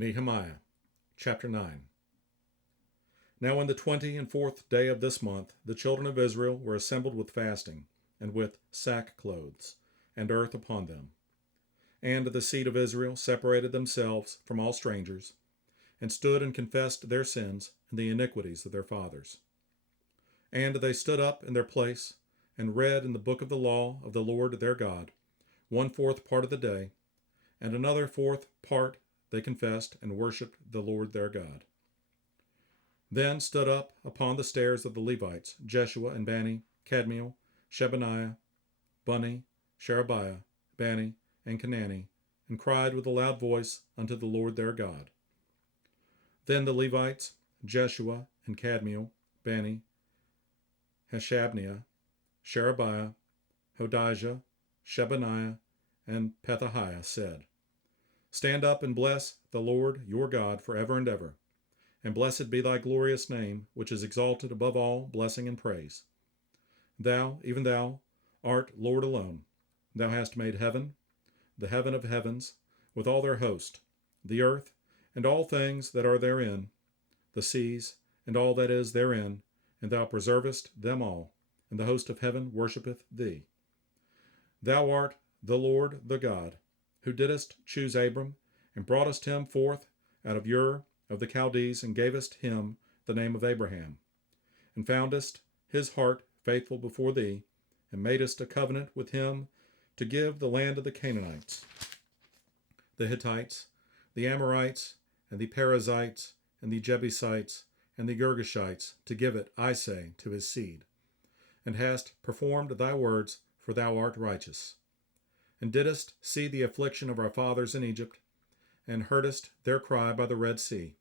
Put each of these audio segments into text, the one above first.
Nehemiah chapter 9. Now in the 24th day of this month, the children of Israel were assembled with fasting, and with sackcloths, and earth upon them. And the seed of Israel separated themselves from all strangers, and stood and confessed their sins and the iniquities of their fathers. And they stood up in their place, and read in the book of the law of the Lord their God, 1/4 part of the day, and another 4th part they confessed and worshipped the Lord their God. Then stood up upon the stairs of the Levites Jeshua and Bani, Kadmiel, Shebaniah, Bunni, Sherebiah, Bani, and Kenani, and cried with a loud voice unto the Lord their God. Then the Levites, Jeshua and Kadmiel, Bani, Hashabniah, Sherebiah, Hodijah, Shebaniah, and Pethahiah said, Stand up and bless the Lord your God forever and ever. And blessed be thy glorious name, which is exalted above all blessing and praise. Thou, even thou, art Lord alone. Thou hast made heaven, the heaven of heavens, with all their host, the earth, and all things that are therein, the seas, and all that is therein, and thou preservest them all, and the host of heaven worshippeth thee. Thou art the Lord the God, who didst choose Abram, and broughtest him forth out of Ur of the Chaldees, and gavest him the name of Abraham, and foundest his heart faithful before thee, and madest a covenant with him to give the land of the Canaanites, the Hittites, the Amorites, and the Perizzites, and the Jebusites, and the Girgashites, to give it, I say, to his seed, and hast performed thy words, for thou art righteous, and didst see the affliction of our fathers in Egypt, and heardest their cry by the Red Sea,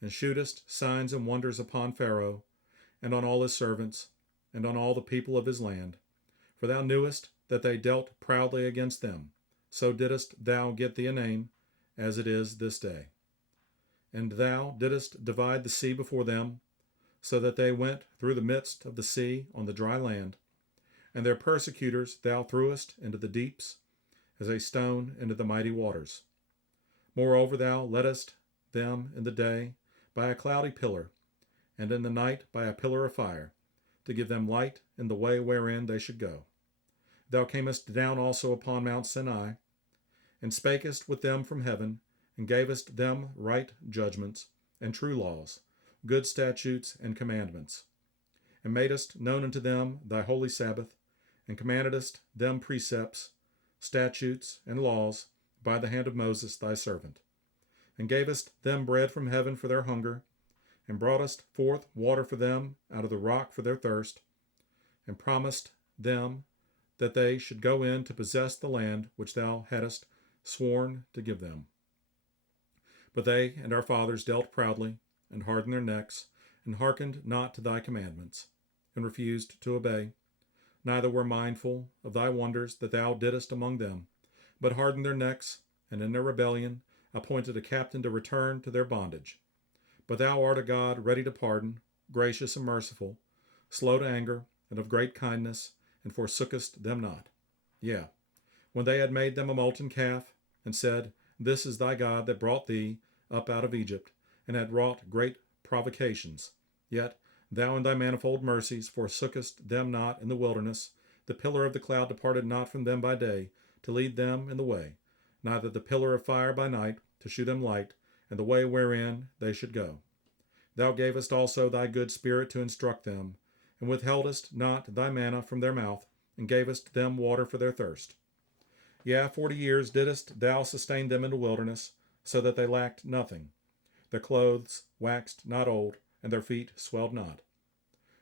and shewedst signs and wonders upon Pharaoh, and on all his servants, and on all the people of his land. For thou knewest that they dealt proudly against them, so didst thou get thee a name, as it is this day. And thou didst divide the sea before them, so that they went through the midst of the sea on the dry land, and their persecutors thou threwest into the deeps, as a stone into the mighty waters. Moreover, thou leddest them in the day by a cloudy pillar, and in the night by a pillar of fire, to give them light in the way wherein they should go. Thou camest down also upon Mount Sinai, and spakest with them from heaven, and gavest them right judgments, and true laws, good statutes and commandments, and madest known unto them thy holy Sabbath, and commandedst them precepts, statutes, and laws, by the hand of Moses thy servant, and gavest them bread from heaven for their hunger, and broughtest forth water for them out of the rock for their thirst, and promised them that they should go in to possess the land which thou hadst sworn to give them. But they and our fathers dealt proudly, and hardened their necks, and hearkened not to thy commandments, and refused to obey, neither were mindful of thy wonders that thou didst among them, but hardened their necks, and in their rebellion appointed a captain to return to their bondage. But thou art a God ready to pardon, gracious and merciful, slow to anger, and of great kindness, and forsookest them not. Yea, when they had made them a molten calf, and said, This is thy God that brought thee up out of Egypt, and had wrought great provocations, yet thou in thy manifold mercies forsookest them not in the wilderness. The pillar of the cloud departed not from them by day, to lead them in the way, neither the pillar of fire by night, to shew them light, and the way wherein they should go. Thou gavest also thy good spirit to instruct them, and withheldest not thy manna from their mouth, and gavest them water for their thirst. Yea, 40 years didst thou sustain them in the wilderness, so that they lacked nothing. Their clothes waxed not old, and their feet swelled not.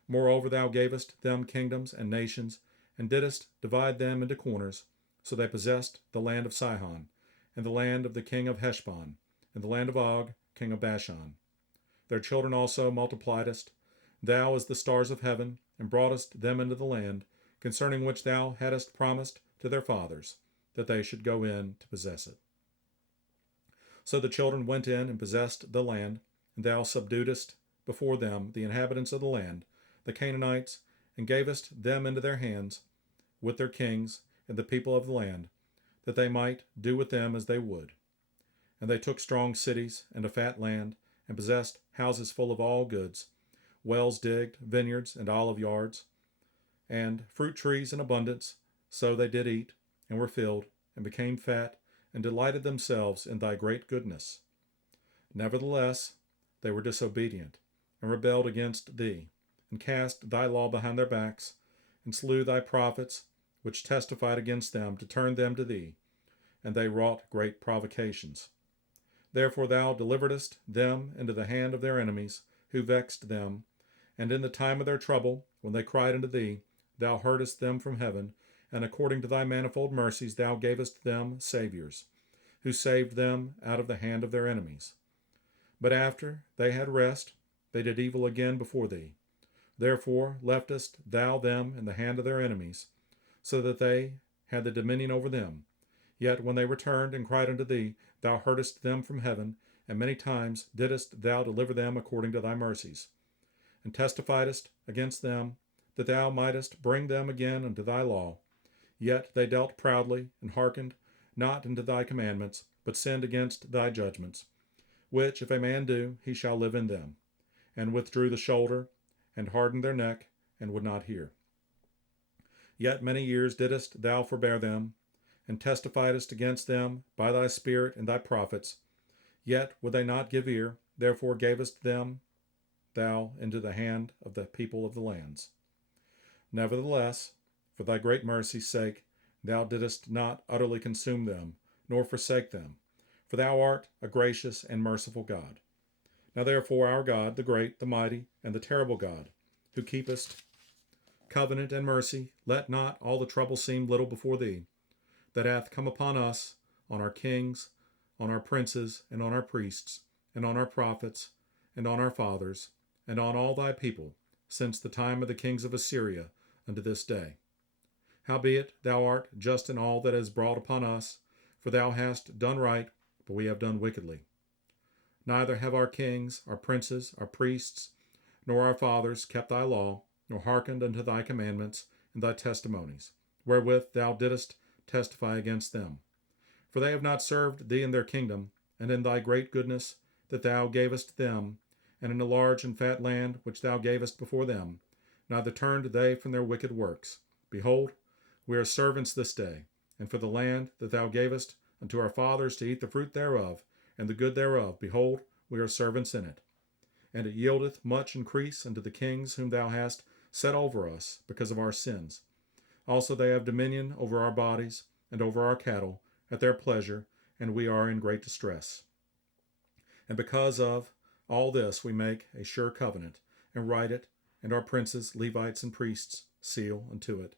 Moreover, thou gavest them kingdoms and nations, and didst divide them into corners, so they possessed the land of Sihon, and the land of the king of Heshbon, and the land of Og, king of Bashan. Their children also multipliedst thou as the stars of heaven, and broughtest them into the land, concerning which thou hadst promised to their fathers, that they should go in to possess it. So the children went in and possessed the land, and thou subduedst before them the inhabitants of the land, the Canaanites, and gavest them into their hands, with their kings and the people of the land, that they might do with them as they would. And they took strong cities and a fat land, and possessed houses full of all goods, wells digged, vineyards, and olive yards, and fruit trees in abundance. So they did eat, and were filled, and became fat, and delighted themselves in thy great goodness. Nevertheless, they were disobedient, and rebelled against thee, and cast thy law behind their backs, and slew thy prophets, which testified against them to turn them to thee, and they wrought great provocations. Therefore thou deliveredst them into the hand of their enemies, who vexed them, and in the time of their trouble, when they cried unto thee, thou heardest them from heaven, and according to thy manifold mercies thou gavest them saviors, who saved them out of the hand of their enemies. But after they had rest, they did evil again before thee. Therefore leftest thou them in the hand of their enemies, so that they had the dominion over them. Yet when they returned and cried unto thee, thou heardest them from heaven, and many times didst thou deliver them according to thy mercies, and testifiedst against them, that thou mightest bring them again unto thy law. Yet they dealt proudly, and hearkened not unto thy commandments, but sinned against thy judgments, which if a man do, he shall live in them, and withdrew the shoulder, and hardened their neck, and would not hear. Yet many years didst thou forbear them, and testifiedst against them by thy Spirit and thy prophets. Yet would they not give ear, therefore gavest them thou into the hand of the people of the lands. Nevertheless, for thy great mercy's sake, thou didst not utterly consume them, nor forsake them, for thou art a gracious and merciful God. Now therefore our God, the great, the mighty, and the terrible God, who keepest covenant and mercy, let not all the trouble seem little before thee, that hath come upon us, on our kings, on our princes, and on our priests, and on our prophets, and on our fathers, and on all thy people, since the time of the kings of Assyria unto this day. Howbeit thou art just in all that is brought upon us, for thou hast done right, but we have done wickedly. Neither have our kings, our princes, our priests, nor our fathers kept thy law, nor hearkened unto thy commandments and thy testimonies, wherewith thou didst testify against them. For they have not served thee in their kingdom, and in thy great goodness that thou gavest them, and in a large and fat land which thou gavest before them, neither turned they from their wicked works. Behold, we are servants this day, and for the land that thou gavest unto our fathers to eat the fruit thereof, and the good thereof, behold, we are servants in it. And it yieldeth much increase unto the kings whom thou hast set over us because of our sins. Also they have dominion over our bodies and over our cattle at their pleasure, and we are in great distress. And because of all this we make a sure covenant, and write it, and our princes, Levites, and priests seal unto it.